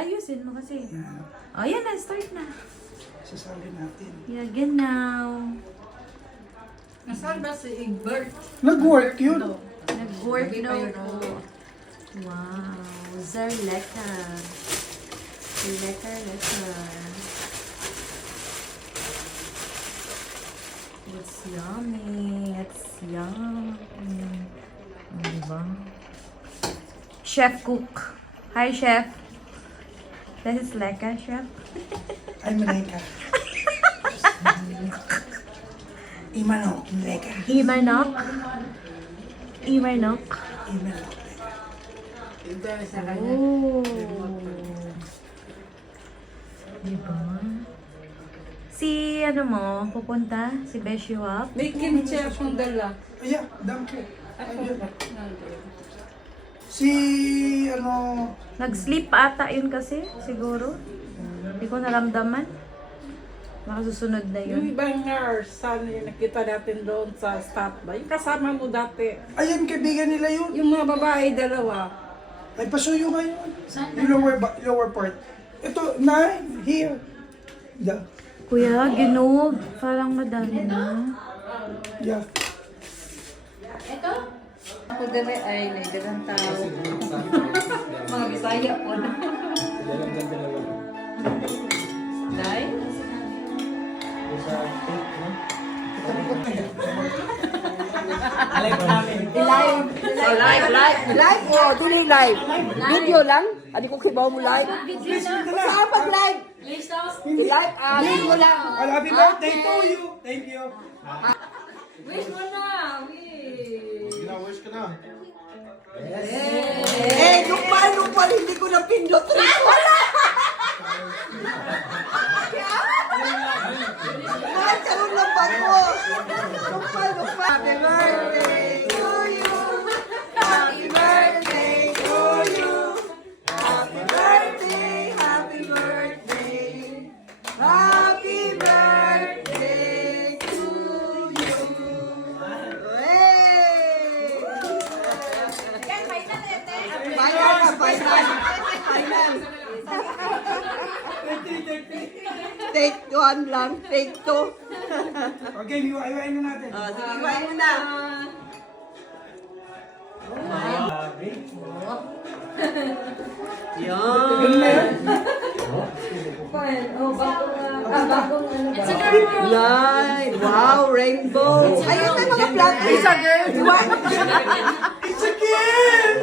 Ayusin mo kasi. Oh, yan na. Start na. Sasalin natin. Yeah, ganaw. Nasaan ba si Egbert? Nag-work yun. Nag-work daw po. Wow. Zarleka. Lekker. It's yummy. It's yum. Diba? Chef cook. Hi, chef. This is Leka, chef. Ay, Maleka. Imanok, Maleka. Imanok. Imanok. Ito sa kanya. Oh. Diba? Si ano mo, pupunta? Si Beshiwap? May kimchi akong dala. Ayan, dangko. Ako. Si, ano, Nag-sleep ata yun kasi, siguro. Hindi ko naramdaman. Makasusunod na Yung yun. ibang nurse, sana yung nakita natin doon sa stop ba? Yung kasama mo dati. ayan, kaibigan nila yun. Yung mga babae, dalawa. Ay, pasuyo nga yun. Yung lower part. Ito, here. Yeah. Kuya, ginog. Parang madami na. Yeah. Ako dali ay may dalang tao. Mga Bisaya po na. Dai? Live oh, tuloy live. Video lang. Adi ko kibaw mo live. Saan pag live? Live video lang. Happy birthday to you. Thank you. Wish mo na! Gina-wish ka na. Eh, lupa, hindi ko na pindot rin. Nagkaroon lang ba ko? Lupa. Happy birthday to you. Happy birthday to you. Happy birthday, happy birthday. Happy birthday to you. Hey! Final. Take one lang, take two. Okay, iwain na natin. Sige, iwain mo na. Ganun na yan. Light! Wow, rainbow! Ayun na mga plant. It's a girl! It's a kid!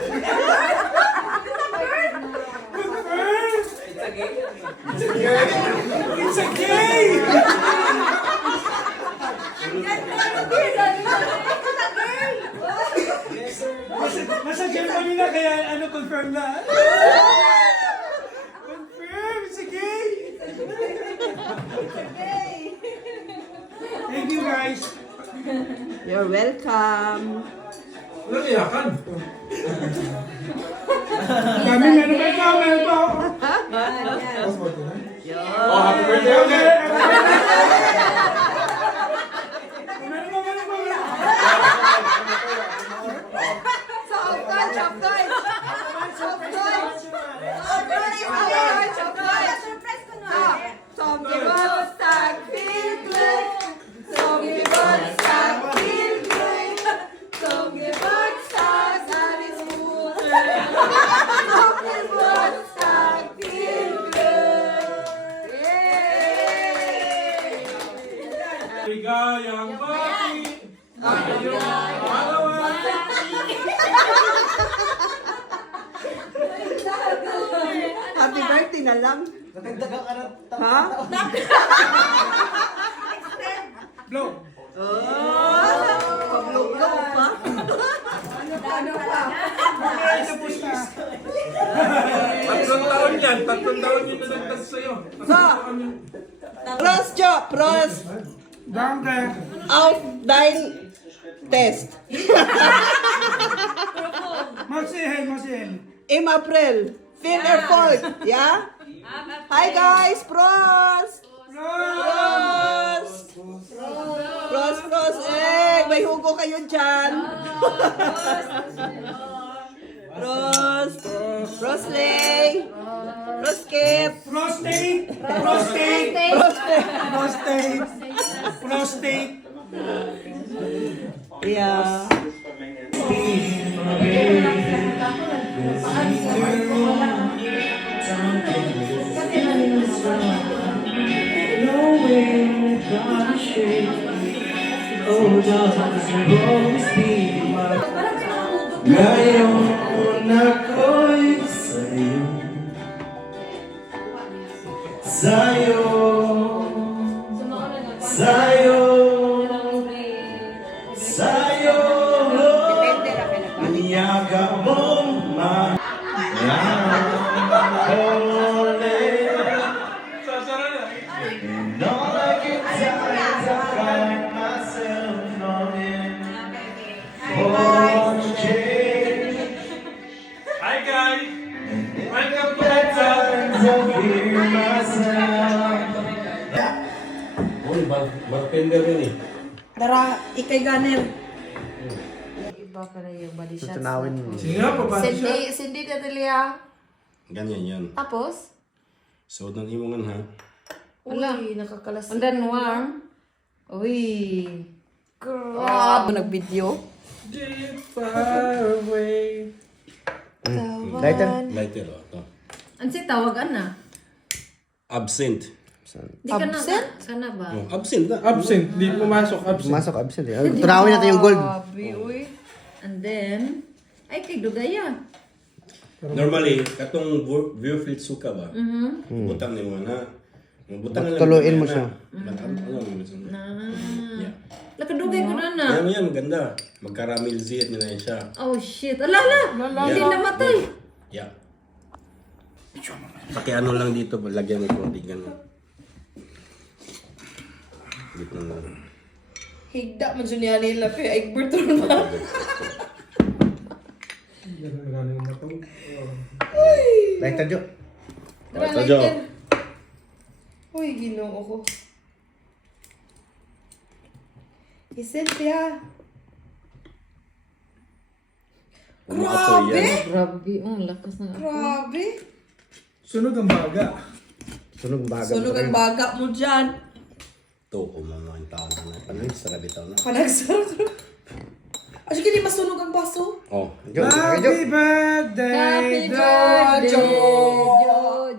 It's a gay! Nasa Germany na kaya ano confirm na? Confirm! It's a gay! Thank you guys! You're welcome. Walang iyakan. Kami meron ba ito? Oh, happy birthday ulit! Ligayang bati! Ngayong arawan! Happy birthday na lang. Ha? Blow! Pablo-blow pa. Tatlong taon yan. Tatlong taon yun na nagtas sa'yo. Pros, Jo. Pros. Danke! Auf dein Test. Masihel! Im April. Feel effort. Yeah? Hi guys, pros! Pros! Pros, pros, may hugo kayo dyan. Pros! Pros, Lay! Pros, Kip! Prostate! Prostate! Prostate! Prostate! Yeah. Ngayon ako'y sa'yo, sa'yo, sa'yo, sa'yo, niyagap mong and all I can tell is I find myself longing for change. Hi guys! Welcome to my times of hear myself. Uy, bartender yun eh. Tara, ikay ganer. Iba pala yung body shots. Tutunawin mo. Sige nga, pabati siya. Cindy Tatilia. Ganyan yan. Tapos? So, nang imongan ha. Wala. Nakakalas. And then warm. Uy. Grabe. Nag-video. Get far away. Lighter? Lighter oh. Ito. Ano si tawagan na? Absent. Di ka na. Ka na ba? Oh, absent na. Absent. Di pumasok. Absent. Pumasok absent eh. Tunawin natin yung gold. Grabe, uy. And then, ay kay Dugaya. Normally, katong Viewfield suka ba? Butang ni mo na. Butang na Tuluin mo siya. Ano mo siya? Yeah. Nakadugay ko na na. Yan, yan, maganda. Magkaramel zit na yan siya. Oh shit. Ala. Hindi namatay. Yeah. Pakiano lang dito, lagyan mo konti ganun. Dito na lang. Higda man siya niya nila. Ay, Bertrand na. Lighter, Jo. Ito, Jo. Uy, ginoo ko. Cynthia. Grabe! Grabe. Ang lakas na. Grabe. Sunog ang baga. Sunog baga. Sunog ang baga mo dyan. Ito, kumama ang tao na. Panay, sarap ito na. Panagsarap. Asya kini masunog ang baso. Oh. Jo, Jo. Happy birthday, Jojo.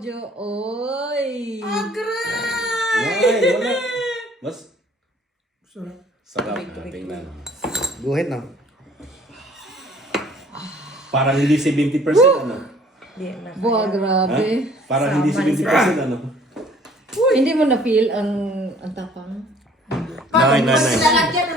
Jojo. Oy. Ay, wala. Mas sarap na. Tingnan. Guhit, no? Parang hindi 70% ano? Buwa, Ha? grabe. Parang hindi 70% ano? Hindi mo na-feel ang tapang? Nay. Lahat yan.